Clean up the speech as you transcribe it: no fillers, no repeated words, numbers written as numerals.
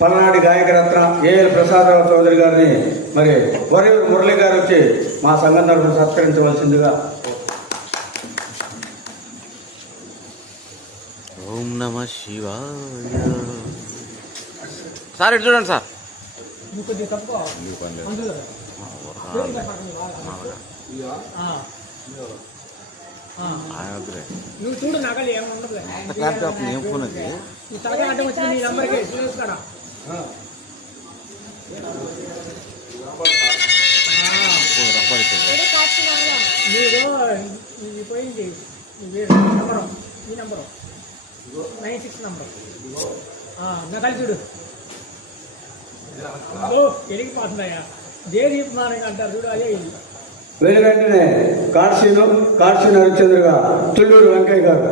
Palnadu గాయకరత్న AL Prasadarao Chowdary గారిని మరి వరూరు మురళి గారు వచ్చి మా సంఘం తరఫున సత్కరించవలసిందిగా. ఓం నమ శివాయ. సార్ ఇటు చూడండి సార్. నువ్వు చూడు నగలు ఏముండదు. ల్యాప్టాప్ ఏం ఫోన్ అది? ఈ తలకాయ అడ్డం వచ్చింది నీ నంబర్కి చూసుకోడా. మీరు ఇది పోయింది నెంబరు, ఈ నెంబరు 96 నెంబరు నగలు చూడు. ఎరిగిపోతున్నాయా దేదీపమానంగా అంటారు చూడు. అదే ఇది వెనుగంటనే కాడ్సీను హరిశ్చంద్రగా తుళ్ళూరు వెంకయ్య గారు.